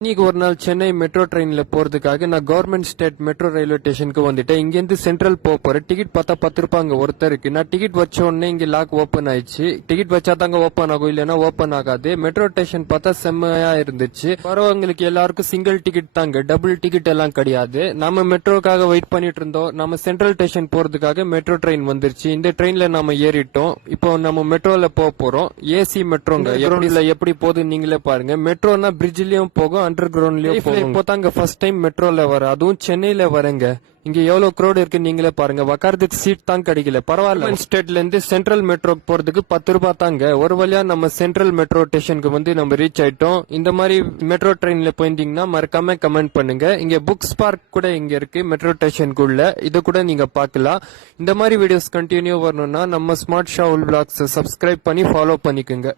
இன்னைக்கு ஒரு நாள் சென்னை மெட்ரோ ட்ரெயின்ல போறதுக்காக நான் கவர்மெண்ட் ஸ்டேட் மெட்ரோ ரயில்வே ஸ்டேஷனுக்கு வந்துட்டேன். இங்க இருந்து சென்ட்ரல் போறேன். டிக்கெட் பார்த்தா 10 ரூபாங்க ஒருத்தருக்கு. நான் டிக்கெட் வச்ச உடனே இங்க லாக் ஓபன் ஆயிடுச்சு. டிக்கெட் வச்சா தாங்க ஓபன் ஆகும், இல்லைன்னா ஓபன் ஆகாது. மெட்ரோ ஸ்டேஷன் பார்த்தா செம்மையா இருந்துச்சு. வரவங்களுக்கு எல்லாருக்கும் சிங்கிள் டிக்கெட் தாங்க, டபுள் டிக்கெட் எல்லாம் கிடையாது. நாம மெட்ரோக்காக வெயிட் பண்ணிட்டு இருந்தோம். நம்ம சென்ட்ரல் ஸ்டேஷன் போறதுக்காக மெட்ரோ ட்ரெயின் வந்துருச்சு. இந்த ட்ரெயின்ல நாம ஏறிட்டோம். இப்போ நம்ம மெட்ரோல போறோம். ஏசி மெட்ரோங்க. எப்படி போகுது நீங்களே பாருங்க. மெட்ரோனா பிரிட்ஜ்லயும் போகும், அண்டர் கிரவுண்ட்லயும் போகும். இப்போ தாங்க ஃபர்ஸ்ட் டைம் மெட்ரோல வர, அதுவும் சென்னையில வரேங்க. இங்க எவ்வளவு க்ரௌட் இருக்கு நீங்களே பாருங்க. உட்காரதுக்கு சீட் தான் கிடைக்கல. பரவாயில்ல, ஸ்டேட்ல இருந்து சென்ட்ரல் மெட்ரோக்கு போறதுக்கு 10 ரூபாய் தாங்க. ஒரு வழியா நம்ம சென்ட்ரல் மெட்ரோ ஸ்டேஷனுக்கு நம்ம ரீச் ஆயிட்டோம். இந்த மாதிரி மெட்ரோ ட்ரெயின்ல போயிருந்தீங்கன்னா மறக்காம கமெண்ட் பண்ணுங்க. இங்க புக்ஸ் பார்க் கூட இங்க இருக்கு மெட்ரோ ஸ்டேஷனுக்குள்ள, இதை கூட நீங்க பாக்கலாம். இந்த மாதிரி வீடியோஸ் கண்டினியூ வரணும்னா நம்ம ஸ்மார்ட் ஷாவுல் பிளாக்ஸ் சப்ஸ்கிரைப் பண்ணி ஃபாலோ பண்ணிக்கோங்க.